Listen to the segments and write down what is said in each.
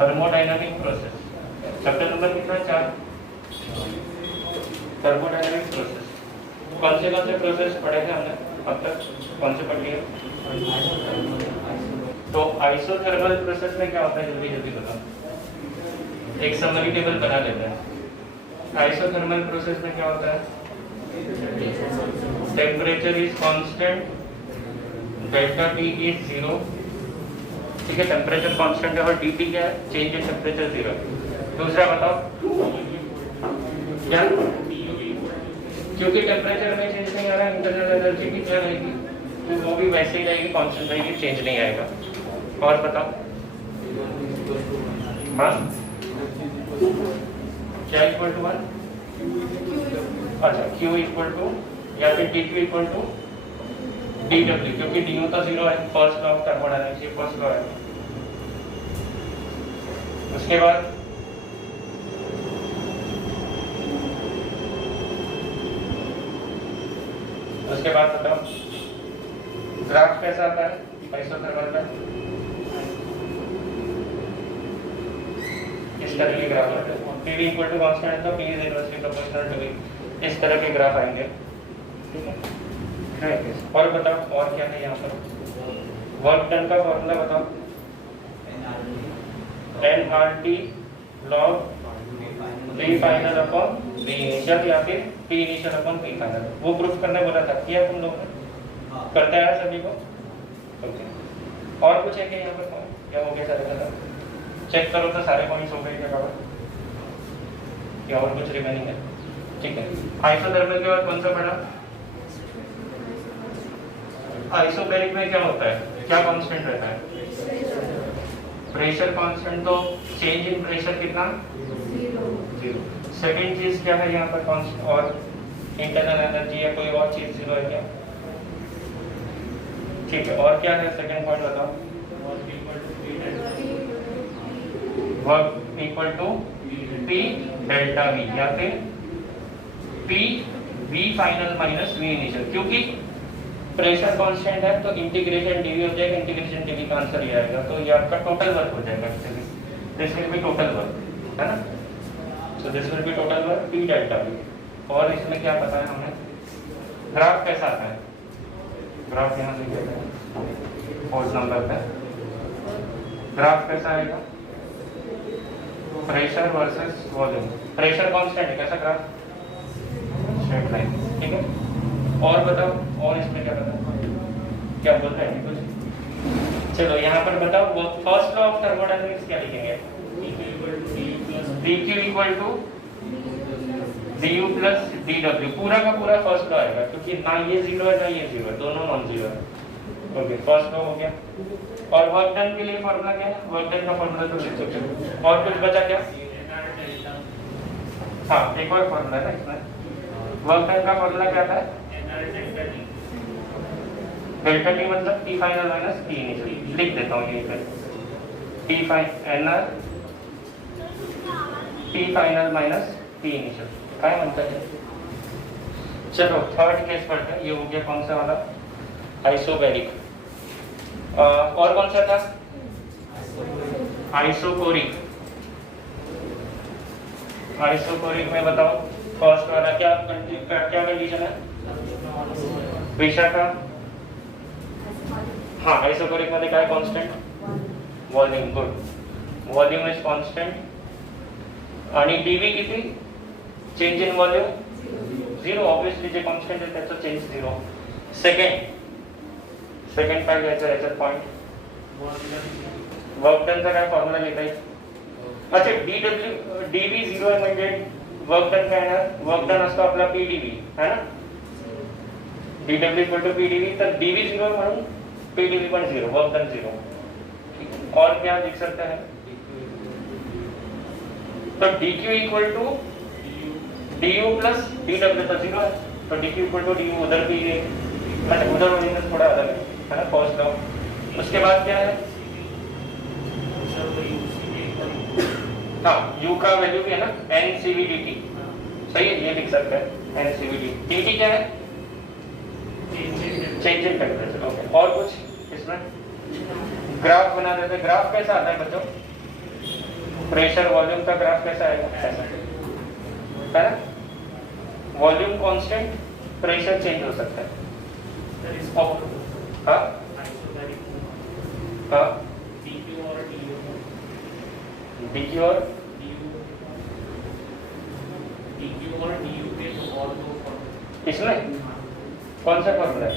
Thermodynamic process. Chapter number कितना है? 4। Thermodynamic process. कौन से प्रोसेस पढ़े थे हमने अब तक? कौन से पढ़ लिए? तो आइसोथर्मल प्रोसेस में क्या होता है, जल्दी जल्दी बताओ। एक समरी टेबल बना लेते हैं। आइसोथर्मल प्रोसेस में क्या होता है? Temperature is constant, delta T is 0। ठीक है, टेम्परेचर कांस्टेंट है और dt क्या है? Change in temperature 0। दूसरा बताओ क्या? क्योंकि टेम्परेचर में चेंज नहीं आ रहा है, इंटरनल एनर्जी की क्या रहेगी? तो वो भी वैसे ही रहेगी, कांस्टेंट रहेगी, चेंज नहीं आएगा। और बताओ हाँ क्या इक्वल टू 1? अच्छा, Q इक्वल टू या फिर dQ इक्वल टू dW, क्योंकि du तो 0 है। फर्स्ट लॉ ऑफ थर्मोडायनामिक्स, ये फर्स्ट लॉ है। उसके बाद बताओ ग्राफ कैसा आता है आइसोथर्मल का? इस तरह के ग्राफ आते हैं। PV इक्वल टू कांस्टेंट है तो P is inversely proportional to V। इस तरह के ग्राफ आएंगे। ठीक है, और बताओ और क्या है यहाँ पर? वर्क डन का फॉर्मूला बताओ। nRT log V final upon V initial या फिर P initial upon P final. वो प्रूफ करने बोला था, किया तुम लोग ने? करते हैं सभी को? ओके। और कुछ है क्या यहाँ पर? क्या हो गया सारे खत्म? चेक करो तो सारे पॉइंट्स हो गए क्या कवर? या और कुछ रिमेनिंग है? ठीक है। आइसोथर्मल के बाद कौन सा पढ़ा? आइसोबैरिक में क्या होता है? क्या कांस्टेंट रहता है? Pressure constant. तो चेंज इन प्रेशर कितना? 0। सेकंड चीज क्या है यहाँ पर कांस्टेंट? और इंटरनल एनर्जी या कोई और चीज 0 है क्या? ठीक है, और क्या है सेकंड पॉइंट बताओ? Work equal to P delta V या फिर P V final minus V initial. क्योंकि प्रेशर कांस्टेंट है तो इंटीग्रेशन dV हो जाएगा, इंटीग्रेशन dV का आंसर ये आएगा। तो ये आपका टोटल वर्क हो जाएगा। This will B total work, है ना? सो this will B total work P delta V। और इसमें क्या पता है हमें? ग्राफ कैसा आता है? ग्राफ यहाँ से कहते हैं फोर्थ नंबर पे। ग्राफ कैसा आएगा? Pressure versus volume. Pressure constant है, कैसा ग्राफ? Straight line. ठीक है, और बताओ और इसमें क्या पता? क्या बोल रहे हैं कुछ? चलो यहाँ पर बताओ वो फर्स्ट लॉ ऑफ थर्मोडायनामिक्स क्या लिखेंगे? dQ equal to du plus dW। पूरा का पूरा फर्स्ट लॉ आएगा, क्योंकि ना ये 0 है ना ये 0 है, दोनों नॉन 0 है। ओके, फर्स्ट लॉ हो गया। और वर्क डन के लिए फॉर्मूला क्या है? वर्क डन का फॉर्मूला तो लिख सकते हो। और कुछ बचा क्या? हाँ, एक और फॉर्मूला है इसमें। वर्क डन का फॉर्मूला क्या था? डेल्टा टी मतलब T final minus T initial. लिख देता हूँ यहीं पे T final minus T initial. क्या बनता है? चलो थर्ड केस पढ़ते हैं। ये हो गया कौन सा वाला? आइसोबैरिक। और कौन सा था? आइसोकोरिक। आइसोकोरिक में बताओ फर्स्ट वाला क्या कंडीशन है? विषय का? हाँ, आइसोकोरिक मध्ये काय constant? Volume. Good, volume is constant. आणि dV किती? Change in volume 0। Obviously J constant आहे त्याचा चेंज 0। सेकंड काय घ्यायचं याच्यात पॉइंट? वर्क डनचा काय फॉर्म्युला लिहिता येईल? अच्छा, dV 0 आहे म्हणजे वर्क डन काय येणार? वर्क डन असतो आपला PdV, है ना? dW इक्वल टू PdV, तर dV 0 म्हणून PdV पण 0, वर्क डन 0। और क्या लिख सकते हैं? तो dQ equal to du plus dW तो 0 है, तो dQ इक्वल टू du उधर भी है, अच्छा उधर ओरिजिनल थोड़ा अलग है ना फर्स्ट लॉ। उसके बाद क्या है? हाँ, u का वैल्यू भी है ना NCV/dt, सही है, ये लिख सकते हैं NCV/dt। dt क्या है? Change in temperature. ओके, और कुछ इसमें? ग्राफ बना देते हैं। ग्राफ कैसा आता है बच्चों? प्रेशर वॉल्यूम का ग्राफ कैसा आएगा, ऐसा है ना। वॉल्यूम कांस्टेंट, प्रेशर चेंज हो सकता है। हाँ हाँ, dq और du, dq और dq और du के तो और दो फॉर्मूले इसमें कौन सा फॉर्मूला है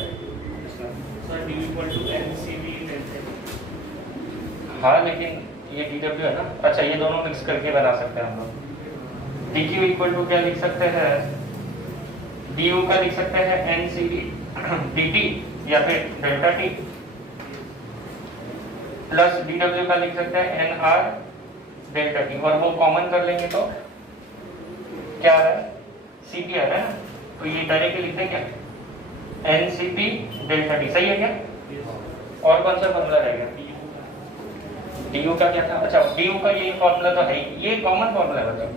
इसमें? Sir du equal to mcv delta. हाँ लेकिन ये dw है ना। अच्छा, ये दोनों मिक्स करके बना सकते हैं हम लोग। dq इक्वल टू क्या लिख सकते हैं, du का लिख सकते हैं ncv dt या फिर डेल्टा टी, प्लस dw का लिख सकते हैं nr डेल्टा टी, और वो कॉमन कर लेंगे तो क्या आ रहा है, cp आ रहा है ना। तो ये डायरेक्टली लिखते हैं क्या, ncp डेल्टा टी, सही है क्या। और कौन सा फॉर्मूला रहेगा, du का क्या था, अच्छा du का ये फॉर्मूला तो है ही, ये कॉमन फॉर्मूला है बताओ।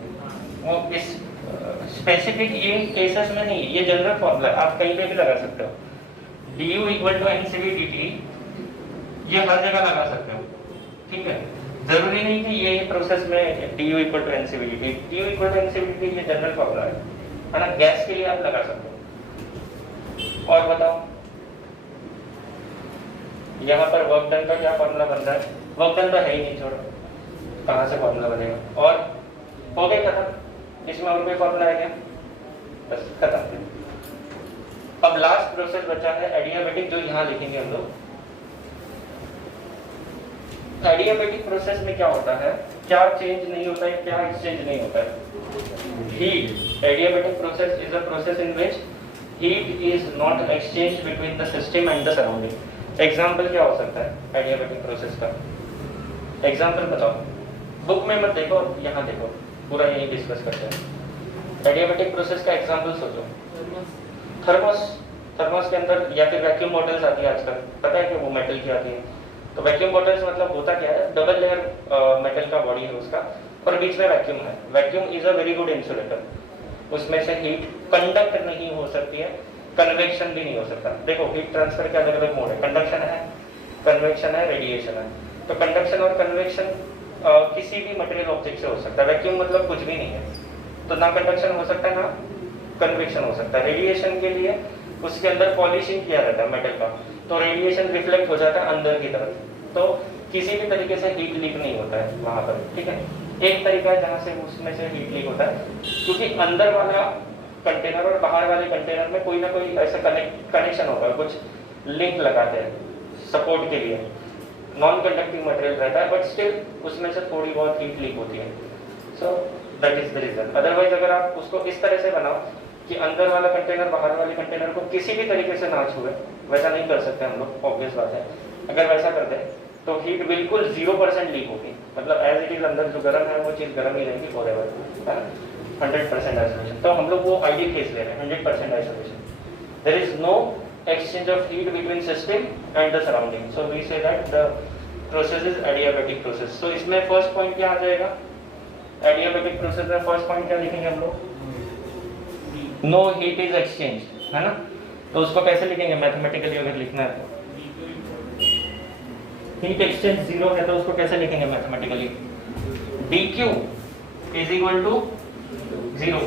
वो इस स्पेसिफिक ये केसेस में नहीं, ये जनरल फॉर्मूला है, आप कहीं पे भी लगा सकते हो। du equal to ncv dt, ये हर जगह लगा सकते हो, ठीक है। जरूरी नहीं कि ये प्रोसेस में du equal to ncv dt, du equal to ncv dt ये जनरल फॉर्मूला है ना। गैस के लिए आप लगा सकते हो। और बताओ यहाँ पर वर्क डन का क्या फॉर्मूला बन रहा है, वर्क डन तो है ही नहीं, छोड़ो, कहाँ से फॉर्मूला बनेगा। और हो गया खत्म, इसमें और कोई फॉर्मूला है क्या, बस खत्म। अब लास्ट प्रोसेस बचा है एडियाबेटिक, जो यहाँ लिखेंगे हम लोग। एडियाबेटिक प्रोसेस में क्या होता है, क्या चेंज नहीं होता है, क्या एक्सचेंज नहीं होता है, heat. Adiabatic process is a process in which heat is not exchange between the system and the surrounding. Example क्या हो सकता है एडियाबेटिक प्रोसेस का, एग्जाम्पल बताओ। बुक में मत देखो, यहाँ देखो, पूरा यही डिस्कस करते हैं। एडियाबेटिक प्रोसेस का एग्जाम्पल सोचो, थर्मोस, थर्मोस के अंदर या फिर वैक्यूम बॉटल्स आती है आजकल, पता है कि वो मेटल की आती है। तो वैक्यूम बॉटल्स मतलब होता क्या है, डबल लेयर मेटल का बॉडी है उसका, और बीच में वैक्यूम है। Vacuum is a very good insulator, उसमें से हीट कंडक्ट नहीं हो सकती है, कन्वेक्शन भी नहीं हो सकता। देखो हीट ट्रांसफर के अलग अलग मोड है, कंडक्शन है, कन्वेक्शन है, रेडिएशन है। तो कंडक्शन और कन्वेक्शन किसी भी मटेरियल ऑब्जेक्ट से हो सकता है। वैक्यूम मतलब कुछ भी नहीं है, तो ना कंडक्शन हो सकता है ना कन्वेक्शन हो सकता है। रेडिएशन के लिए उसके अंदर पॉलिशिंग किया रहता है मेटल का, तो रेडिएशन रिफ्लेक्ट हो जाता है अंदर की तरफ, तो किसी भी तरीके से हीट लीक नहीं होता है वहां पर, ठीक है। एक तरीका है जहां से उसमें से हीट लीक होता है, क्योंकि अंदर वाला कंटेनर और बाहर वाले कंटेनर में कोई ना कोई ऐसा कनेक्शन होगा, कुछ लिंक लगाते हैं सपोर्ट के लिए। नॉन कंडक्टिंग मटेरियल रहता है, बट स्टिल उसमें से थोड़ी बहुत हीट लीक होती है। So that is the reason. Otherwise अगर आप उसको इस तरह से बनाओ कि अंदर वाला कंटेनर बाहर वाले कंटेनर को किसी भी तरीके से ना छुए, वैसा नहीं कर सकते हम लोग, ऑब्वियस बात है। अगर वैसा कर दें तो हीट बिल्कुल 0% लीक होगी, मतलब एज इट इज अंदर जो गर्म है वो चीज़ गर्म ही रहेगी फॉरएवर, है ना। 100% आइसोलेशन, तो हम लोग वो आइडियल केस ले रहे हैं, 100% isolation. There is no exchange of heat between system and the surrounding, so we say that the process is adiabatic process। so इसमें फर्स्ट पॉइंट क्या आ जाएगा, adiabatic process में फर्स्ट पॉइंट क्या लिखेंगे हम लोग, नो हीट इज एक्सचेंज, है ना। तो उसको कैसे लिखेंगे मैथमेटिकली, अगर लिखना है तो हीट एक्सचेंज 0 है, तो उसको कैसे लिखेंगे mathematically, dq is equal to 0।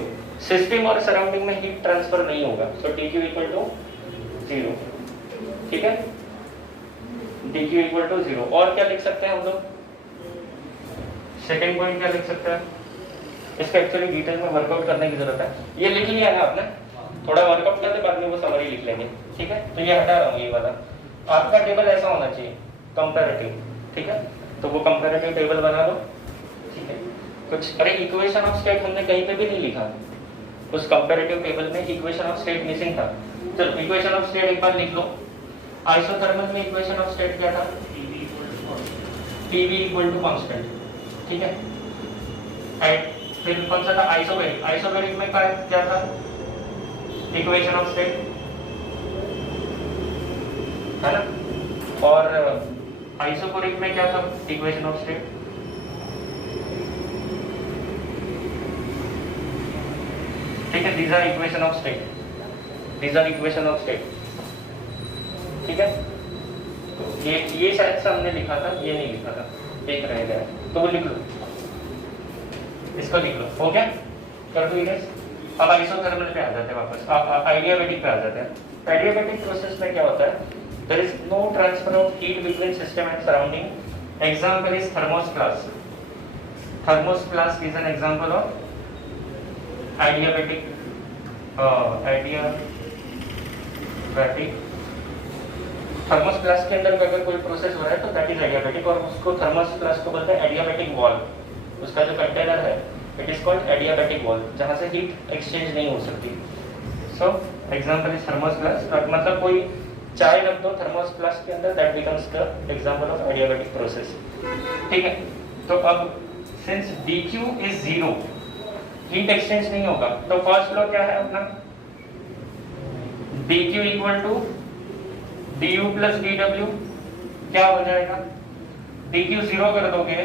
System और सराउंडिंग में हीट ट्रांसफर नहीं होगा, सो dq इक्वल टू 0, ठीक है। dq equal to 0। और क्या लिख सकते हैं हम लोग, सेकेंड पॉइंट क्या लिख सकते हैं, इसका एक्चुअली डिटेल में वर्कआउट करने की जरूरत है। ये लिख लिया है आपने, थोड़ा वर्कआउट करके बाद में वो समरी लिख लेंगे, ठीक है। तो ये हटा रहा हूँ, ये वाला आपका टेबल ऐसा होना चाहिए कंपैरेटिव, ठीक है। तो वो कंपैरेटिव टेबल बना लो, ठीक है। कुछ अरे इक्वेशन ऑफ स्टेट हमने कहीं पे भी नहीं लिखा, उस कंपैरेटिव टेबल में इक्वेशन ऑफ स्टेट मिसिंग था। चलो इक्वेशन ऑफ स्टेट एक बार लिख लो। आइसोथर्मल में इक्वेशन ऑफ स्टेट क्या था, PV इक्वल टू कांस्टेंट, ठीक है। एंड फिर कौन सा था, आइसोबैरिक। आइसोबैरिक में क्या था, इक्वेशन ऑफ स्टेट, है ना। और आइसोकोरिक में क्या था, इक्वेशन ऑफ स्टेट, ठीक है। These are equation of state, these are equation of state, ठीक है। तो ये शायद से हमने लिखा था, ये नहीं लिखा था, एक रह गया, तो वो लिख लो। इसको लिख लो, हो गया? कर दो इरेज। अब आइसोथर्मल पे आ जाते हैं वापस, आइडियाबैटिक पे आ जाते हैं। Adiabatic process में क्या होता है? There is no transfer of heat between system and surrounding. Example is thermostat. Thermostat is an example of adiabatic. Adiabatic. थर्मोस्प्लास्ट के अंदर अगर कोई प्रोसेस हो रहा है तो दैट इज एडियाबैटिक, और उसको थर्मोस्प्लास्ट को बोलते हैं एडियाबैटिक वॉल्व। उसका जो कंटेनर है it is called adiabatic valve, जहाँ से हीट एक्सचेंज नहीं हो सकती। सो एग्जांपल इज थर्मोस्प्लास्ट, मतलब कोई चाय रख दो थर्मोस्प्लास्ट के अंदर, that becomes the example of adiabatic process. ठीक है, तो अब since dq is 0, heat exchange नहीं होगा, तो फर्स्ट लॉ क्या है अपना? dq equal to du plus dw। क्या हो जाएगा? dq 0 कर दोगे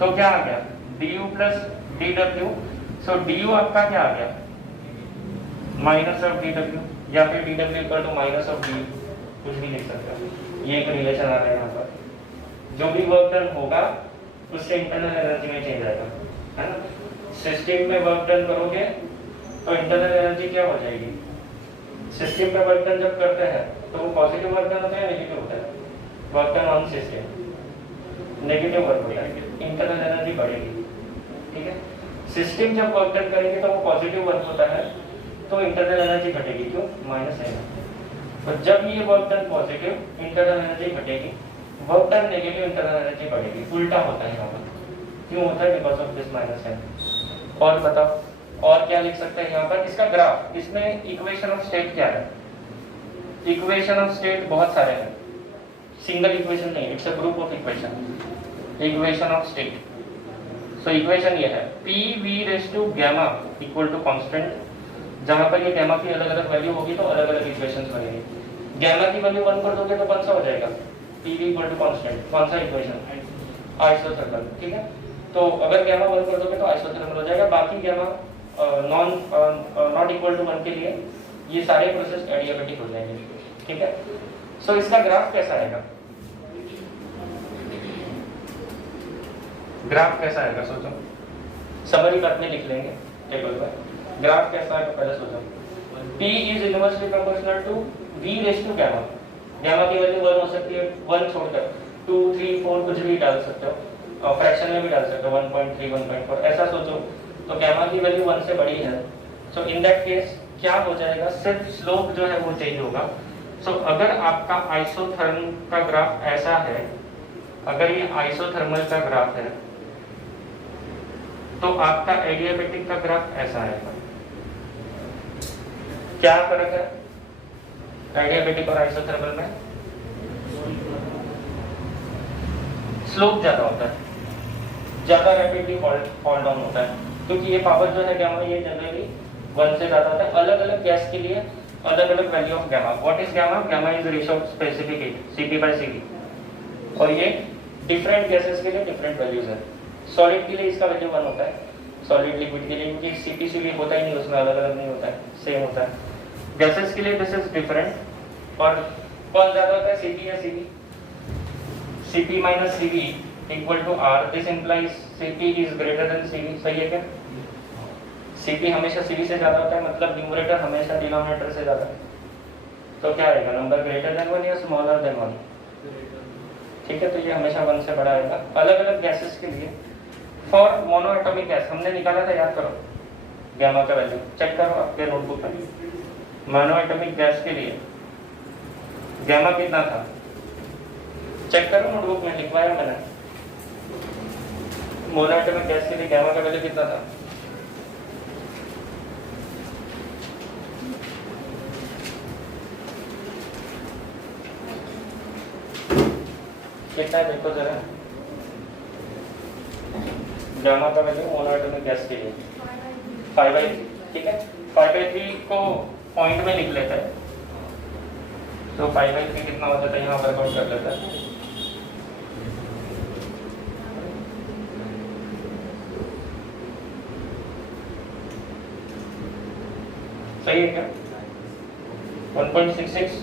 तो क्या आ गया? du plus dw। सो du आपका क्या आ गया? माइनस ऑफ dw, या फिर dw equal to minus of du, कुछ भी लिख सकते हो। ये एक रिलेशन आ रहा है यहाँ पर। जो भी वर्क डन होगा उससे इंटरनल एनर्जी में चेंज आएगा, है ना? सिस्टम में वर्क डन करोगे तो इंटरनल एनर्जी क्या हो जाएगी? सिस्टम में वर्क डन जब करते हैं तो वो पॉजिटिव वर्क डन होता है, नेगेटिव होता है? Work done on system negative work होता है, इंटरनल एनर्जी बढ़ेगी। ठीक है, सिस्टम जब वर्क डन करेंगे तो वो पॉजिटिव वर्क होता है, तो इंटरनल एनर्जी घटेगी, क्यों? माइनस है। तो जब ये work done positive, internal energy घटेगी, work done negative, internal energy बढ़ेगी। उल्टा होता है यहाँ पर, क्यों होता है? बिकॉज ऑफ दिस माइनस है। और बताओ और क्या लिख सकते हैं यहाँ पर? इसका ग्राफ, इसमें इक्वेशन ऑफ स्टेट क्या है? इक्वेशन ऑफ स्टेट बहुत सारे हैं, सिंगल इक्वेशन नहीं, it's a group of equation. Equation of state, so equation ये है PV raise to gamma equal to constant. जहां पर ये गैमा की अलग अलग वैल्यू होगी तो अलग अलग इक्वेशंस बनेंगे। गैमा की वैल्यू 1 कर दोगे तो कौन सा हो जाएगा? PV equal to constant. कौन सा इक्वेशन? आइसोथर्मल। ठीक है, तो अगर गैमा 1 कर दोगे तो आइसोथर्मल हो जाएगा। बाकी गैमा नॉट इक्वल टू 1 के लिए ये सारे प्रोसेस एडियाबैटिक हो जाएंगे। ठीक है, सो इसका ग्राफ कैसा आएगा? ग्राफ कैसा आएगा सोचो, समरी बाद में लिख लेंगे टेबल पर। ग्राफ कैसा आएगा पहले सोचो। P is inversely proportional to V raise to gamma. Gamma की वैल्यू 1 हो सकती है, 1 छोड़कर 2, 3, 4 कुछ भी डाल सकते हो, और फ्रैक्शन में भी डाल सकते हो 1.3, 1.4 ऐसा सोचो। तो गैमा की वैल्यू 1 से बड़ी है, सो इन दैट केस क्या हो जाएगा? सिर्फ स्लोप जो है वो चेंज होगा। सो अगर आपका आइसोथर्म का ग्राफ ऐसा है, अगर ये आइसोथर्मल का ग्राफ है तो आपका एडियाबैटिक का ग्राफ ऐसा आएगा। क्या फर्क है एडियाबैटिक और आइसोथर्मल में? स्लोप ज्यादा होता है, ज्यादा रैपिडली फॉल डाउन होता है, क्योंकि ये पावर जो है गैमा ये जनरली 1 से ज्यादा होता है। अलग अलग गैस के लिए अलग अलग value of gamma. What is gamma? Gamma is ratio of specific heat Cp/Cv, और ये डिफरेंट गैसेस के लिए डिफरेंट वैल्यूज है। सॉलिड के लिए इसका वैल्यू 1 होता है, सॉलिड लिक्विड के लिए, क्योंकि Cp/Cv होता ही नहीं, उसमें अलग अलग नहीं होता है, सेम होता है। गैसेस के लिए दिस इज डिफरेंट। और कौन ज्यादा होता है, Cp या Cv? Cp minus Cv equal to R. This implies Cp is greater than Cv. सही है क्या? Cp हमेशा Cv से ज्यादा होता है, मतलब न्यूमरेटर हमेशा डिनोमिनेटर से ज्यादा। तो क्या आएगा? नंबर ग्रेटर देन 1 या स्मॉलर देन 1? ठीक है, तो ये हमेशा 1 से बड़ा आएगा। अलग अलग गैसेस के लिए फॉर मोनोएटॉमिक गैस हमने निकाला था, याद करो गैमा का वैल्यू, चेक करो आपके नोटबुक में। मोनोएटॉमिक गैस के लिए गैमा कितना था? चेक करो नोटबुक में, लिखवाया मैंने। मोनोएटॉमिक गैस के लिए गैमा का वैल्यू कितना था? कितना है देखो जरा, गामा का वैल्यू मोनोएटॉमिक गैस के लिए 5/3। ठीक है, 5/3 को पॉइंट में लिख लेते हैं, तो 5/3 कितना हो जाता है यहाँ वर्कआउट कर लेता है। सही है क्या? 1.66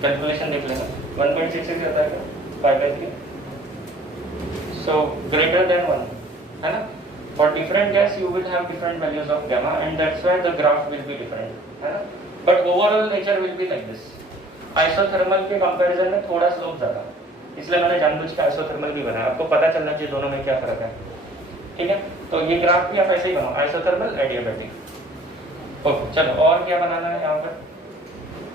कैलकुलेशन देख लेना। 1.66 आता है क्या 5/3? so greater than 1, है ना? For different gas you will have different values of gamma and that's why the graph will be different, है ना? But overall nature will be like this. Isothermal के comparison में थोड़ा slope ज़्यादा, इसलिए मैंने जानबूझ के isothermal भी बनाया, आपको पता चलना चाहिए दोनों में क्या फर्क है, ठीक है? तो ये ग्राफ भी आप ऐसे ही बनाओ, isothermal, adiabatic। ओके, चलो और क्या बनाना है यहाँ पर?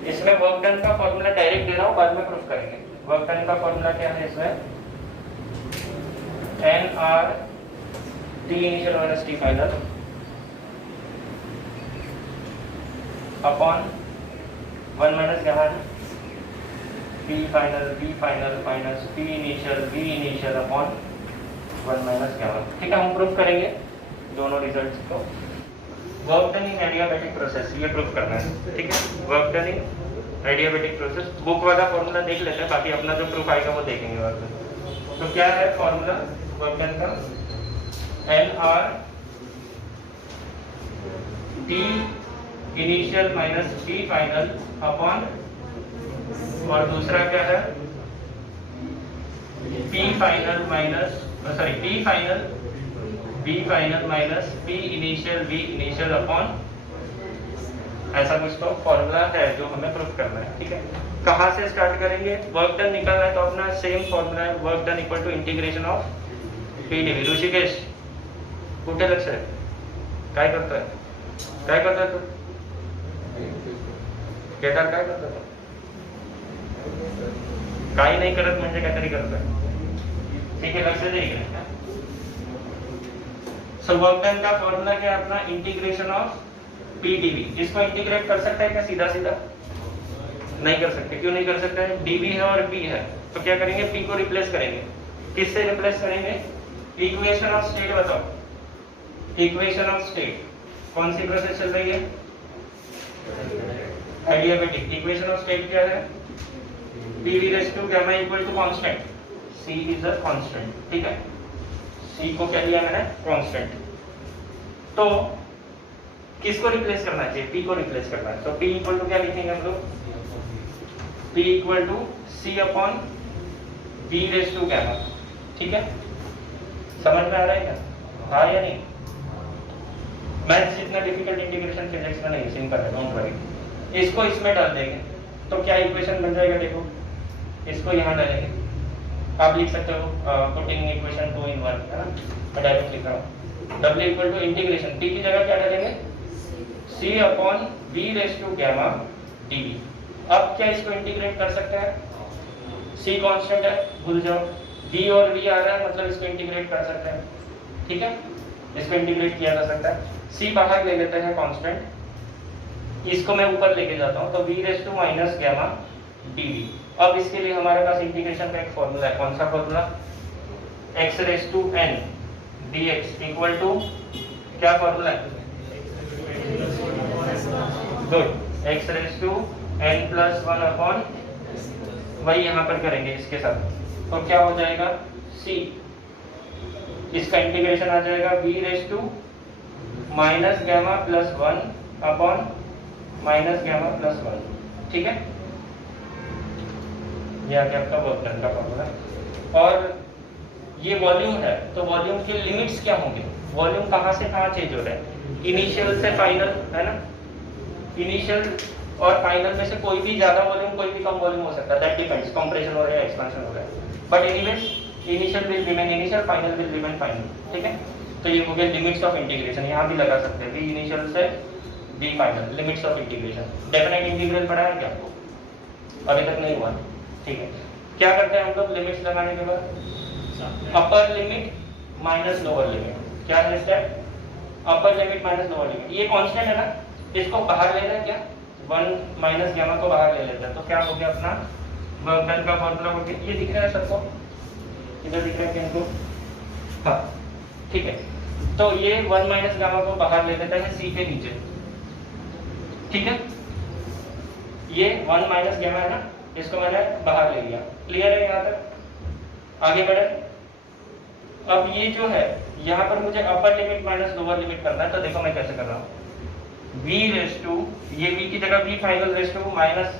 इसमें वर्क डन का फॉर्मूला डायरेक्ट दे रहा हूँ, बाद में प्रूफ करेंगे। वर्क डन का फॉर्मूला क्या है इसमें? NR T initial minus T final upon 1 minus gamma P final minus P initial upon 1 minus gamma। ठीक है, हम प्रूफ करेंगे दोनों रिजल्ट्स को। Work done in adiabatic process, ये प्रूफ करना है, ठीक है? Work done in adiabatic process, book वाला फॉर्मूला देख लेते हैं, बाकी अपना जो प्रूफ आएगा वो देखेंगे बाद में। तो क्या है फॉर्मूला वर्क डन का? NR T initial minus T final upon, और दूसरा क्या है? P final minus P final V final minus P initial V initial upon, ऐसा कुछ तो फॉर्मूला है जो हमें प्रूफ करना है, ठीक है? कहाँ से स्टार्ट करेंगे? वर्क डन निकालना है तो अपना सेम फॉर्मूला है, work done equal to integration of P dV। Rishikesh कुठे लक्ष आहे? काय करतोय तू? केदार काय करतोय? काही नाही करत म्हणजे काहीतरी करतोय, ठीक है? लक्ष दे इकडे। सो वर्क डन का फॉर्मूला क्या है अपना? Integration of P dV। इसको इंटीग्रेट कर सकता है क्या सीधा सीधा? नहीं कर सकते। क्यों नहीं कर सकते? dV है और P है, तो क्या करेंगे? P को रिप्लेस करेंगे। किससे रिप्लेस करेंगे? इक्वेशन ऑफ स्टेट बताओ। इक्वेशन ऑफ स्टेट कौन सी प्रोसेस चल रही है? एडियाबैटिक। इक्वेशन ऑफ स्टेट क्या है? PV raise to gamma equal to constant, C is a constant, ठीक है? C को क्या लिया मैंने? कांस्टेंट। तो किसको रिप्लेस करना चाहिए? P को रिप्लेस करना है, तो P इक्वल टू क्या लिखेंगे हम लोग? P equal to C upon V raise to gamma, ठीक है? समझ में आ रहा है क्या? हाँ या नहीं? मैथ्स इतना डिफिकल्ट इंटीग्रेशन फिजिक्स में नहीं, सिंपल है, डोंट वरी। इसको इसमें डाल देंगे तो क्या इक्वेशन बन जाएगा? देखो, इसको यहाँ डालेंगे, आप लिख सकते हो पुटिंग इक्वेशन 2 in 1, है ना? मैं डायरेक्ट लिख रहा हूँ। W equal to integration P की जगह क्या डालेंगे? C upon V raise to gamma dV। अब क्या इसको इंटीग्रेट कर सकते हैं? C कांस्टेंट है, भूल जाओ। V और V आ रहा है, मतलब इसको इंटीग्रेट कर सकते हैं, ठीक है? इसको इंटीग्रेट किया जा सकता है। C बाहर ले लेते हैं कांस्टेंट, इसको मैं ऊपर लेके जाता हूँ, तो V raise to minus gamma dV। अब इसके लिए हमारे पास इंटीग्रेशन का एक फॉर्मूला है, कौन सा formula? x raise to n dx equal to, क्या फॉर्मूला है? Good, x raise to n plus 1 upon, वही यहाँ पर करेंगे इसके साथ, तो क्या हो जाएगा? C, इसका इंटीग्रेशन आ जाएगा V raise to minus gamma plus 1 upon minus gamma plus 1, ठीक है? यह क्या आपका वर्क डन का फॉर्मूला। और ये वॉल्यूम है, तो वॉल्यूम के लिमिट्स क्या होंगे? वॉल्यूम कहाँ से कहाँ चेंज हो रहा है? इनिशियल से फाइनल, है ना? इनिशियल और फाइनल में से कोई भी ज्यादा वॉल्यूम, कोई भी कम वॉल्यूम हो सकता है, दैट डिपेंड्स, कंप्रेशन हो रहा है, एक्सपेंशन हो रहा है। But anyways initial will remain initial, final will remain final, ठीक है? तो ये हो गया लिमिट्स ऑफ इंटीग्रेशन, यहाँ भी लगा सकते हैं, V इनिशियल से V final, limits of integration. Definite integral पढ़ा है क्या आपको? अभी तक नहीं हुआ, ठीक है? क्या करते हैं हम लोग लिमिट्स लगाने के बाद? Upper limit minus lower limit. क्या है स्टेप? अपर लिमिट माइनस लोअर लिमिट। ये कांस्टेंट है ना, इसको बाहर ले लें क्या? 1 माइनस गामा को बाहर ले लेते हैं, तो क्या हो गया अपना वर्क डन का फॉर्मूला हो गया। ये दिख रहा है सबको? इधर दिख रहा है क्या इनको? हाँ, ठीक है। तो ये 1 माइनस गामा को बाहर ले लेता है C के नीचे, ठीक है? ये 1 माइनस गामा है ना, इसको मैंने बाहर ले लिया। क्लियर है यहाँ तक? आगे बढ़े। अब ये जो है, यहाँ पर मुझे अपर लिमिट माइनस लोअर लिमिट करना है, तो देखो मैं कैसे कर रहा हूँ। V रेज़ टू, ये V की जगह V final raise to minus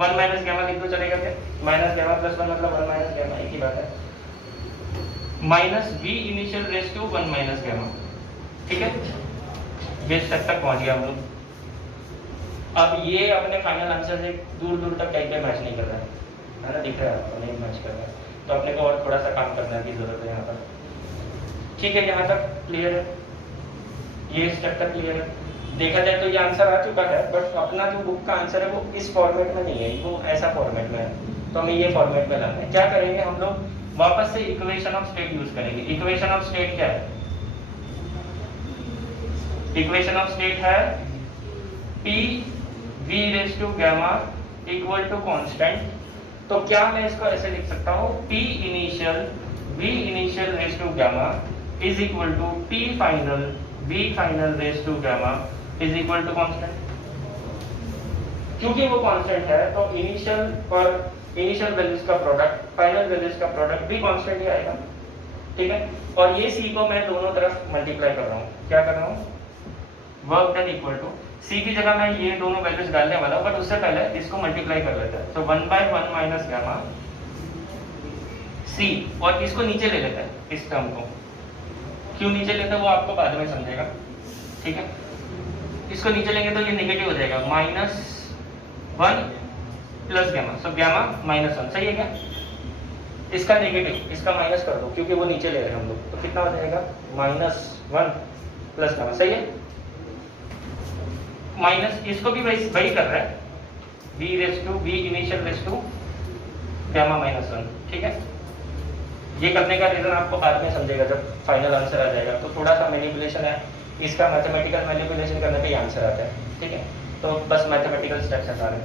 1 minus gamma लिख दो, चलेगा क्या? माइनस गामा प्लस 1 मतलब 1 माइनस गामा, एक ही बात है। Minus V initial raise to 1 minus gamma. ठीक है, ये स्टेप तक पहुंच गया हम लोग। अब ये अपने फाइनल आंसर से दूर दूर तक कहीं पे मैच नहीं कर रहा है ना, दिख रहा है आपको, नहीं मैच कर रहा है, तो अपने को और थोड़ा सा काम करने की जरूरत है यहाँ पर। ठीक है, यहाँ तक क्लियर है, ये स्टेप तक क्लियर है। देखा जाए तो ये आंसर आ चुका है, बट अपना जो बुक का आंसर है वो इस फॉर्मेट में नहीं है, वो ऐसा फॉर्मेट में है, तो हमें ये फॉर्मेट में लाना है। क्या करेंगे हम लोग, वापस से इक्वेशन ऑफ स्टेट यूज करेंगे। इक्वेशन ऑफ स्टेट क्या है? इक्वेशन ऑफ स्टेट है P V raise to gamma equal to constant. तो क्या मैं इसको ऐसे लिख सकता हूँ, P initial V initial raise to gamma is equal to P final V final raise to gamma is equal to constant. क्योंकि वो कांस्टेंट है तो इनिशियल और इनिशियल वैल्यूज का प्रोडक्ट, फाइनल वैल्यूज का प्रोडक्ट भी कांस्टेंट ही आएगा। ठीक है, और ये C को मैं दोनों तरफ मल्टीप्लाई कर रहा हूँ। क्या कर रहा हूँ, work done equal to C की जगह मैं ये दोनों वैल्यूज डालने वाला हूँ, बट उससे पहले इसको मल्टीप्लाई कर लेते हैं। तो 1/1 माइनस गैमा C, और इसको नीचे ले लेते हैं, इस टर्म को। क्यों नीचे लेते हैं वो आपको बाद में समझेगा। ठीक है, इसको नीचे लेंगे तो ये नेगेटिव हो जाएगा, -1 प्लस गैमा, सो गैमा -1। सही है क्या? इसका नेगेटिव, इसका माइनस कर दो क्योंकि वो नीचे ले रहे हैं हम लोग, तो कितना हो जाएगा, -1 प्लस गैमा। सही है, माइनस इसको भी वही कर रहा है, V initial raise to gamma -1। ठीक है, ये करने का रीजन आपको बाद में समझेगा जब फाइनल आंसर आ जाएगा। तो थोड़ा सा मैनिपुलेशन है, इसका मैथमेटिकल मैनिपुलेशन करने पे ही आंसर आता है। ठीक है, तो बस मैथमेटिकल स्टेप्स है सारे।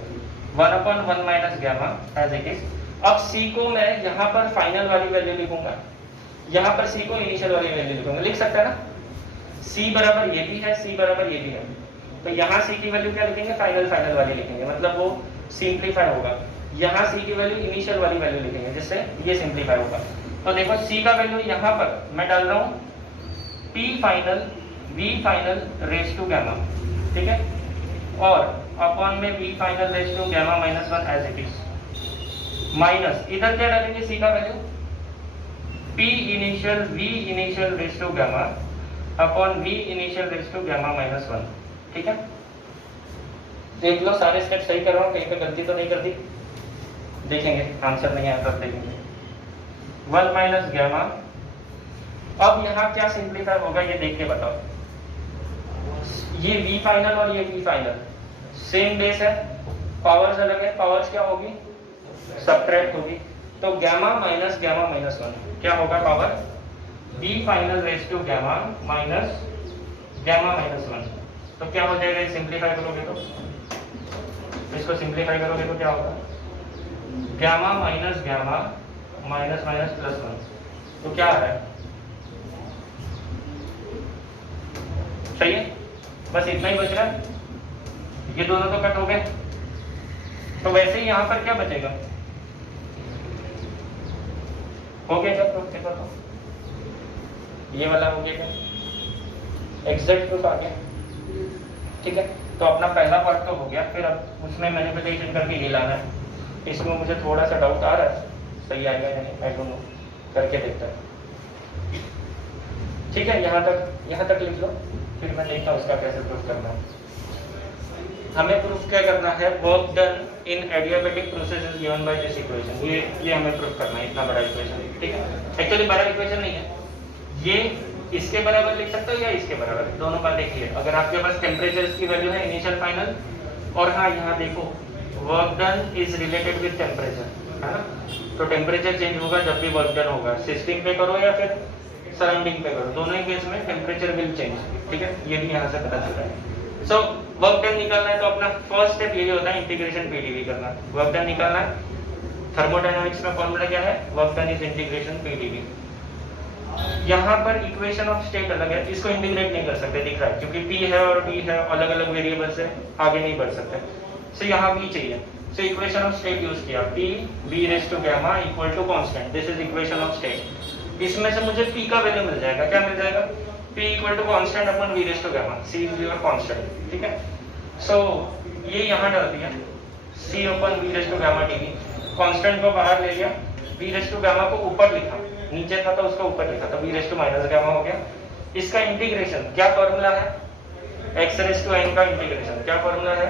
1/1 minus gamma as it is. अब C को मैं यहाँ पर फाइनल वाली वैल्यू लिखूंगा, यहाँ पर C को इनिशियल वाली वैल्यू लिखूंगा। लिख सकता है ना, C बराबर ये भी है, C बराबर ये भी है, तो यहाँ C की वैल्यू क्या लिखेंगे, फाइनल वाली लिखेंगे, मतलब वो सिंप्लीफाई होगा। यहाँ C की वैल्यू इनिशियल वाली वैल्यू लिखेंगे, जिससे ये सिंप्लीफाई होगा। तो देखो C का वैल्यू यहाँ पर मैं डाल रहा हूँ P final V final raise to gamma. ठीक है, और अपॉन में V final raise to gamma -1 as it is, minus इधर क्या डालेंगे C का value, P initial V initial raise to gamma upon V initial raise to gamma -1। ठीक है, देख लो सारे स्टेप सही कर रहा हूँ, कहीं पे गलती तो नहीं कर दी। देखेंगे आंसर नहीं आया तब देखेंगे। 1 माइनस गैमा, अब यहाँ क्या सिंप्लीफाई होगा ये देख के बताओ। ये V फाइनल और ये V फाइनल सेम बेस है, पावर्स अलग है, पावर्स क्या होगी, सब्ट्रैक्ट होगी। तो गैमा माइनस गैमा -1 क्या होगा, power V final raise to gamma minus gamma -1। तो क्या हो जाएगा, सिंप्लीफाई करोगे तो, इसको सिंप्लीफाई करोगे तो क्या होगा, gamma minus gamma minus minus +1। तो क्या आ रहा है, सही है, बस इतना ही बच रहा है। ये दोनों तो कट हो गए, तो वैसे ही यहाँ पर क्या बचेगा, हो गया क्या प्रूफ, देखो तो ये वाला हो गया क्या, एग्जैक्ट प्रूफ आ गया। ठीक है, तो अपना पहला पार्ट तो हो गया, फिर अब उसमें मैनिपुलेशन करके ये लाना है। इसमें मुझे थोड़ा सा डाउट आ रहा है, सही आएगा या नहीं, आई डोंट नो, करके देखता है। ठीक है, यहाँ तक लिख लो, फिर मैं देखता हूँ उसका कैसे प्रूफ करना है। हमें प्रूफ क्या करना है, work done in adiabatic process is given by this equation. ये हमें प्रूफ करना है, इतना बड़ा इक्वेशन। ठीक है, एक्चुअली बड़ा इक्वेशन नहीं है ये, इसके बराबर लिख सकते हो या इसके बराबर, दोनों बातें क्लियर। अगर आपके पास टेम्परेचर की वैल्यू है इनिशियल फाइनल, और हाँ यहाँ देखो work done is related with temperature, है ना, तो टेम्परेचर चेंज होगा जब भी वर्क डन होगा, सिस्टम पे करो या फिर सराउंडिंग पे करो, दोनों ही केस में टेम्परेचर विल चेंज। ठीक है, ये भी यहाँ से पता चल रहा है। सो वर्क डन निकालना है तो अपना फर्स्ट स्टेप यही होता है, इंटीग्रेशन पीडीवी करना। वर्क डन निकालना है, थर्मोडायनामिक्स में फॉर्मूला क्या है, work done is integration PDV. यहाँ पर इक्वेशन ऑफ स्टेट अलग है, इसको इंटीग्रेट नहीं कर सकते, दिख रहा है, क्योंकि P है और D है, अलग अलग वेरिएबल से आगे नहीं बढ़ सकते। सो यहाँ V चाहिए, so equation of state use किया, P V raise to gamma equal to constant, this is equation of state. इसमें से मुझे P का वैल्यू मिल जाएगा, क्या मिल जाएगा, P equal to constant upon V raise to gamma, C is your constant. ठीक है, सो ये यहाँ डाल दिया, C upon V raise to gamma dV, constant को बाहर ले लिया, v रेस टू गामा को ऊपर लिखा, नीचे था तो उसको ऊपर लिखा, तो v raise to minus gamma हो गया। इसका इंटीग्रेशन क्या फॉर्मूला है, x रेस टू n का इंटीग्रेशन क्या फॉर्मूला है,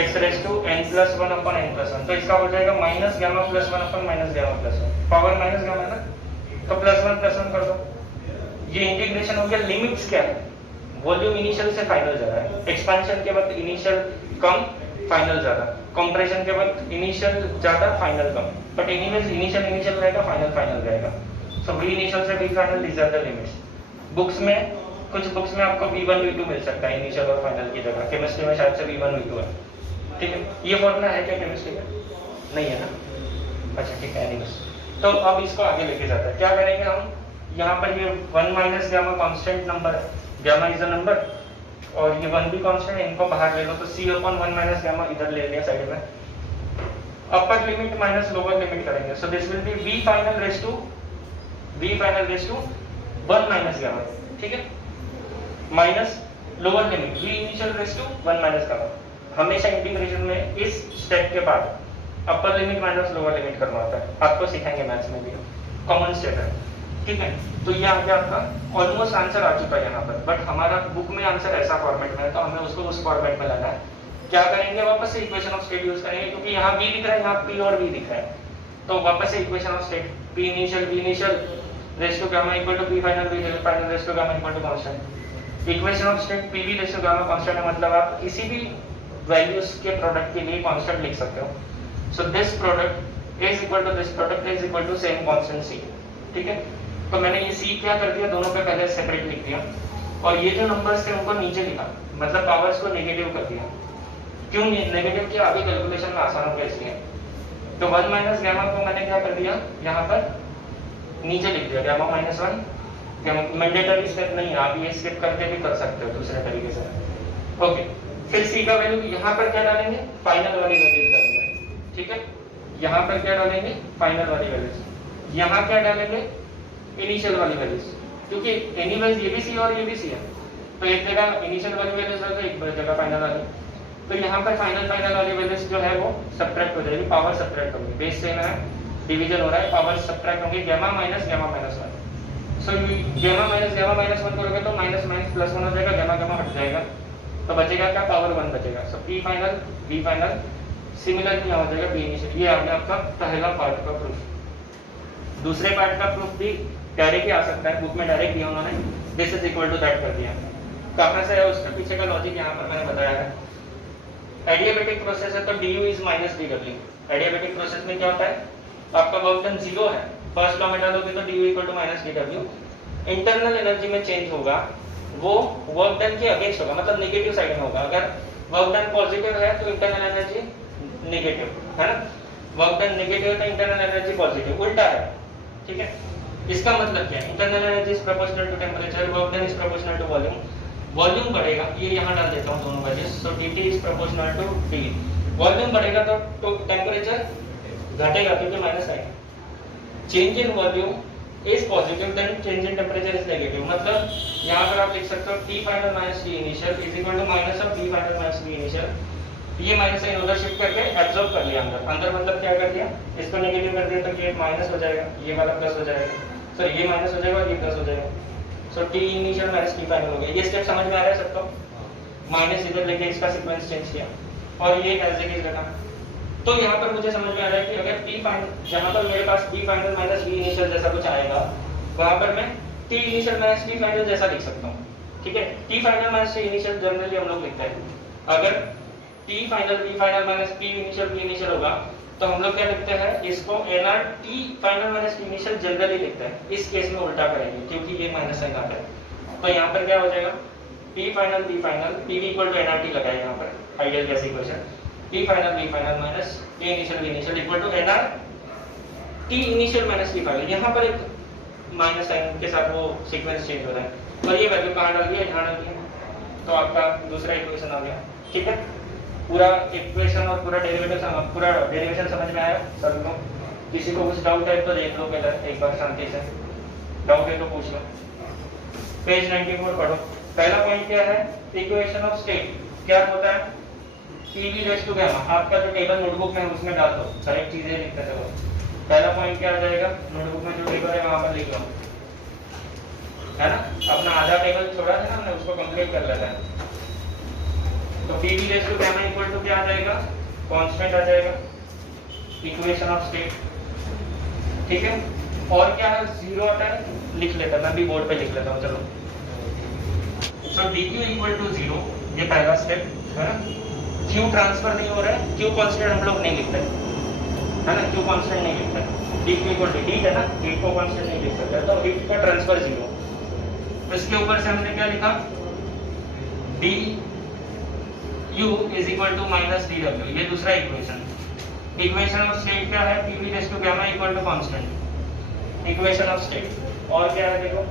x raise to n plus 1 upon n plus 1, तो इसका हो जाएगा minus gamma plus 1 upon minus gamma plus 1, power minus gamma है ना, तो प्लस 1 कर दो। ये इंटीग्रेशन हो गया। लिमिट्स क्या है, वॉल्यूम इनिशियल से फाइनल जा रहा है, एक्सपेंशन के वक्त इनिशियल कम फाइनल ज्यादा, कंप्रेशन के वक्त इनिशियल ज्यादा फाइनल कम, बट एनीवेज इनिशियल रहेगा, फाइनल रहेगा। सो v इनिशियल से v final, these are the limits. Books में कुछ बुक्स में आपको v1 v2 मिल सकता है इनिशियल और फाइनल की जगह, केमिस्ट्री में शायद से v1 v2 है, ठीक है। ये फॉर्मूला है क्या केमिस्ट्री में, नहीं है ना, अच्छा ठीक है। एनीवेज तो अब इसको आगे लेके जाता है, क्या करेंगे हम, यहाँ पर ये 1 माइनस गामा कांस्टेंट नंबर है, गामा इज अ नंबर और ये 1 भी कांस्टेंट है, इनको बाहर ले लो, तो c अपॉन 1 माइनस गामा इधर ले लिया साइड में, upper limit minus lower limit करेंगे, so this will be v final raise to 1 minus gamma, ठीक है, minus lower limit v initial raise to 1 minus gamma. हमेशा इंटीग्रेशन में इस स्टेप के बाद upper limit minus lower limit करना होता है, आपको सिखाएंगे मैथ्स में भी, कॉमन स्टेप है, ठीक है। तो ये आ गया आपका, ऑलमोस्ट आंसर आ चुका है यहाँ पर, बट हमारा बुक में आंसर ऐसा फॉर्मेट में है, तो हमें उसको उस फॉर्मेट में लाना है। क्या करेंगे, वापस से इक्वेशन ऑफ स्टेट यूज करेंगे, क्योंकि यहाँ v दिख रहा है, यहाँ p और v दिख रहा है, तो वापस से equation of state p initial raise to gamma equal to p final, v final raise to gamma equal to constant. Equation of state pv raise to gamma constant है, मतलब आप किसी भी वैल्यूज के प्रोडक्ट के लिए कांस्टेंट लिख सकते हो। So this product is equal to this product is equal to same constant c, ठीक है। तो मैंने ये c क्या कर दिया, दोनों पे पहले सेपरेट लिख दिया, और ये जो नंबर्स थे उनको नीचे लिखा, मतलब पावर्स को नेगेटिव कर दिया। क्यों नेगेटिव किया, अभी कैलकुलेशन में आसान हो गया इसलिए। तो 1 माइनस गामा को मैंने क्या कर दिया, यहाँ पर नीचे लिख दिया, gamma minus 1, gamma mandatory step नहीं है, आप ये स्किप करके भी कर सकते हो दूसरे तरीके से, ओके। फिर c का वैल्यू यहाँ पर क्या डालेंगे, फाइनल वाली वैल्यू डालेंगे, ठीक है। यहाँ पर क्या डालेंगे, फाइनल वाली वैल्यूज, यहाँ क्या डालेंगे, इनिशियल वाली वैल्यूज, क्योंकि एनीवेज ये भी c और ये भी c है, तो एक जगह इनिशियल वाली वैल्यूज डाल दो, एक जगह फाइनल वाली, तो यहाँ पर फाइनल वाली वैल्यूज जो है वो सब्ट्रैक्ट हो जाएगी, पावर सब्ट्रैक्ट होगी, बेस सेम है, डिवीजन हो रहा है, पावर सब्ट्रैक्ट होंगे, gamma minus 1। So gamma minus 1 करोगे तो माइनस माइनस प्लस 1 हो जाएगा, गामा हट जाएगा, तो बचेगा क्या, पावर 1 बचेगा। सो p final v final similar यहाँ हो जाएगा b इनिशियल। ये आ गया आपका पहला पार्ट का प्रूफ। दूसरे पार्ट का प्रूफ भी डायरेक्ट ही आ सकता है, बुक में डायरेक्ट दिया उन्होंने, this is equal to that कर दिया। कहाँ से है उसके पीछे का लॉजिक यहाँ पर मैंने बताया है। एडियाबेटिक प्रोसेस है तो du is minus dw। Adiabatic process में क्या होता है, आपका वर्क डन 0 है, फर्स्ट लॉ में डालोगे तो du equal to minus dw। Internal energy में चेंज होगा, वो वर्क डन के अगेंस्ट होगा, मतलब नेगेटिव साइड में होगा। अगर वर्क डन पॉजिटिव है तो इंटरनल एनर्जी नेगेटिव है ना, वर्क डन नेगेटिव है तो इंटरनल एनर्जी पॉजिटिव, उल्टा है, ठीक है। इसका मतलब क्या है, internal energy is proportional to temperature, work done is proportional to volume. Volume बढ़ेगा, ये यहाँ डाल देता हूँ दोनों values, so dt is proportional to d। Volume बढ़ेगा तो टेंपरेचर घटेगा क्योंकि माइनस आएगा। Change in volume is positive, then change in temperature is negative. मतलब यहाँ पर आप लिख सकते हो t final minus t initial is equal to minus of t final minus t initial. ये माइनस साइन उधर शिफ्ट करके एब्जॉर्ब कर लिया अंदर मतलब क्या कर दिया, इसको नेगेटिव कर दिया तो ये माइनस हो जाएगा, ये वाला प्लस हो जाएगा, सो ये माइनस हो जाएगा और ये प्लस हो जाएगा। सो t initial minus t final हो गया। ये स्टेप समझ में आ रहा है सबको, माइनस इधर लेके इसका सीक्वेंस चेंज किया और ये एज इट इज रखा। तो यहाँ पर मुझे समझ में आ रहा है कि अगर t फाइनल, यहाँ पर मेरे पास t final minus v initial जैसा कुछ आएगा, वहाँ पर मैं t initial minus t final जैसा लिख सकता हूँ, ठीक है। t final minus t initial generally हम लोग लिखते हैं, अगर t final v final minus p initial v initial होगा तो हम लोग क्या लिखते हैं, इसको nr t final minus t initial generally लिखते हैं। इस केस में उल्टा करेंगे क्योंकि ये माइनस साइन आता है, तो यहाँ पर क्या हो जाएगा, p final v final p equal to nr t लगाए यहाँ पर ideal gas equation, p final v final minus a initial v initial equal to nr t initial minus t final. यहाँ पर एक माइनस साइन के साथ वो sequence change हो रहा है और ये वैल्यू कहाँ डाल दिया, यहाँ डाल दिया, तो आपका दूसरा इक्वेशन आ गया, ठीक है। पूरा इक्वेशन और पूरा डेरिवेशन समझ में आया सभी को? किसी को कुछ डाउट है तो देख लो पहले एक बार शांति से, डाउट है तो पूछ लो। पेज 94 पढ़ो। पहला पॉइंट क्या है, इक्वेशन ऑफ स्टेट क्या होता है, pv रेज़ टू गामा। आपका जो टेबल नोटबुक में उसमें डाल दो, करेक्ट चीजें लिखते चलो। पहला पॉइंट क्या आ जाएगा, नोटबुक में जो लिखा है वहां पर लिख लो, है ना। अपना आधा टेबल छोड़ा है ना हमने, उसको कंप्लीट कर लेते हैं। तो PV ratio gamma equal to क्या आ जाएगा, कांस्टेंट आ जाएगा, इक्वेशन ऑफ स्टेट, ठीक है। और क्या है, जीरो आता है, लिख लेता मैं भी बोर्ड पे लिख लेता हूँ, चलो। सो dq इक्वल टू जीरो, ये पहला स्टेप है ना। q ट्रांसफर नहीं हो रहा है, q कांस्टेंट हम लोग नहीं लिखते, है ना, q कांस्टेंट नहीं लिखते। dq इक्वल टू हीट है ना, हीट को कांस्टेंट नहीं लिख सकते, तो हीट का ट्रांसफर जीरो। इसके ऊपर से हमने क्या लिखा, du is equal to minus dw, ये दूसरा इक्वेशन। इक्वेशन ऑफ स्टेट क्या है, PV raise to gamma equal to constant, equation of state. और क्या है देखो,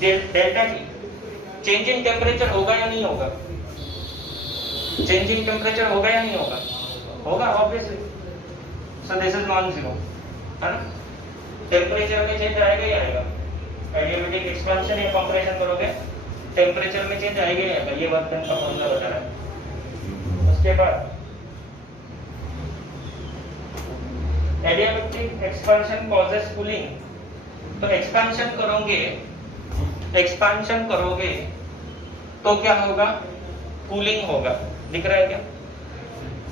delta T, change in temperature होगा या नहीं होगा, चेंज इन टेम्परेचर होगा या नहीं होगा, होगा obviously. So this is non zero, है ना। टेम्परेचर में चेंज आएगा ही आएगा, एडियाबैटिक एक्सपेंशन या कंप्रेशन करोगे टेम्परेचर में चेंज आएगा ही आएगा, ये वर्क डन का फॉर्मूला बता रहा है। उसके बाद एडियाबैटिक एक्सपेंशन कॉजेस कूलिंग, तो एक्सपेंशन करोगे तो क्या होगा, कूलिंग होगा, दिख रहा है क्या,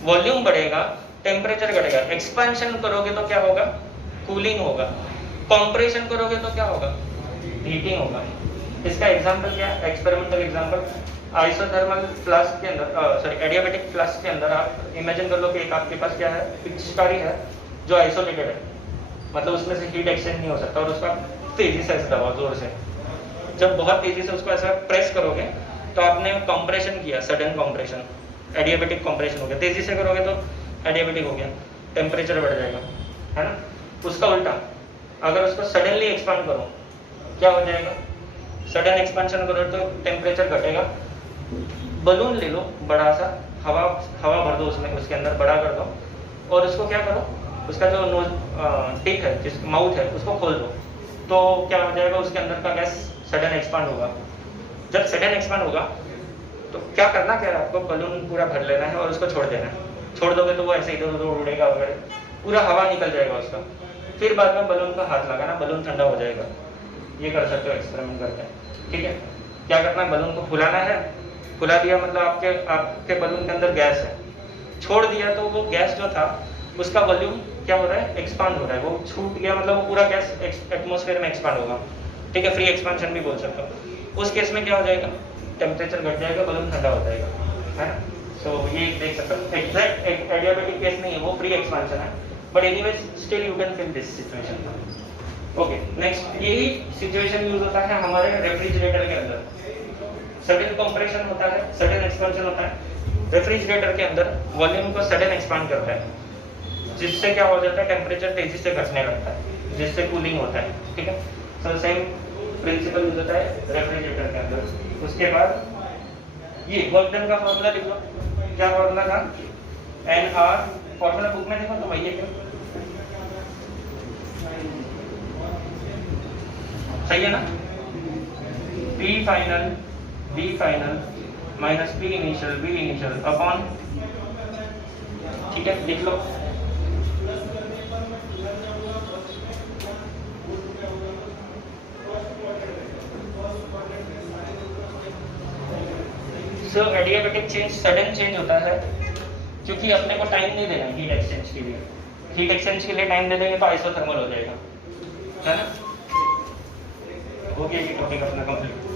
वॉल्यूम बढ़ेगा, टेम्परेचर घटेगा। एक्सपेंशन करोगे तो क्या होगा, कूलिंग होगा। कंप्रेशन करोगे तो क्या होगा, हीटिंग होगा। इसका एग्जांपल क्या है, एक्सपेरिमेंटल एग्जांपल, आइसोथर्मल फ्लास्क के अंदर, एडियाबैटिक फ्लास्क के अंदर आप इमेजिन कर लो कि एक आपके पास क्या है, पिचकारी है जो आइसोलेटेड है, मतलब उसमें से हीट एक्सचेंज नहीं हो सकता, और उसका तेजी से ऐसा दबाओ, जोर से, जब बहुत तेजी से उसको ऐसा प्रेस करोगे तो आपने कंप्रेशन किया, सडन कंप्रेशन, एडियाबैटिक कंप्रेशन हो गया। तेजी से करोगे तो एडियाबैटिक हो गया, टेम्परेचर बढ़ जाएगा, है ना। उसका उल्टा, अगर उसको सडनली एक्सपांड करो क्या हो जाएगा, सडन एक्सपेंशन करो तो टेम्परेचर घटेगा। बलून ले लो बड़ा सा, हवा भर दो उसमें, उसके अंदर बड़ा कर दो, और उसको क्या करो, उसका जो नोज टिप है, जिस माउथ है, उसको खोल दो, तो क्या हो जाएगा, उसके अंदर का गैस सडन एक्सपांड होगा। जब सडन एक्सपांड होगा तो क्या करना क्या है, आपको बलून पूरा भर लेना है और उसको छोड़ देना है। छोड़ दोगे तो वो ऐसे इधर उधर उड़ेगा वगैरह, पूरा हवा निकल जाएगा उसका। फिर बाद में बलून का हाथ लगाना, बलून ठंडा हो जाएगा। ये कर सकते हो एक्सपेरिमेंट करके, ठीक है। क्या करना है, बलून को फुलाना है, फुला दिया मतलब आपके बलून के अंदर गैस है, छोड़ दिया तो वो गैस जो था उसका वॉल्यूम क्या हो रहा है, एक्सपांड हो रहा है, वो छूट गया मतलब वो पूरा गैस एटमॉस्फेयर में एक्सपांड होगा, ठीक है। फ्री एक्सपेंशन भी बोल सकते हो। उस केस में क्या हो जाएगा, टेम्परेचर घट जाएगा, बलून ठंडा हो जाएगा, है ना। सो ये देख सकते हो, एग्जैक्ट एडियाबैटिक केस नहीं है, वो फ्री एक्सपेंशन है, but anyways still you can feel this situation. Okay, next यही सिचुएशन यूज होता है हमारे रेफ्रिजरेटर के अंदर। सडन कंप्रेशन होता है, सडन एक्सपेंशन होता है। रेफ्रिजरेटर के अंदर वॉल्यूम को सडन एक्सपांड करता है, जिससे क्या हो जाता है, टेम्परेचर तेजी से घटने लगता है, जिससे कूलिंग होता है, ठीक है। सो सेम प्रिंसिपल यूज होता है रेफ्रिजरेटर के अंदर। उसके बाद ये वर्क डन का फॉर्मूला लिख लो, क्या फॉर्मूला था, NR, फॉर्मूला बुक में देखो तो वही है, क्या सही है ना, P final V final minus P initial V initial upon, ठीक है, लिख लो। सो एडियाबैटिक चेंज सडन चेंज होता है क्योंकि अपने को टाइम नहीं देना हीट एक्सचेंज के लिए। हीट एक्सचेंज के लिए टाइम दे देंगे तो आइसोथर्मल हो जाएगा, है ना। हो गया ये टॉपिक अपना कंप्लीट।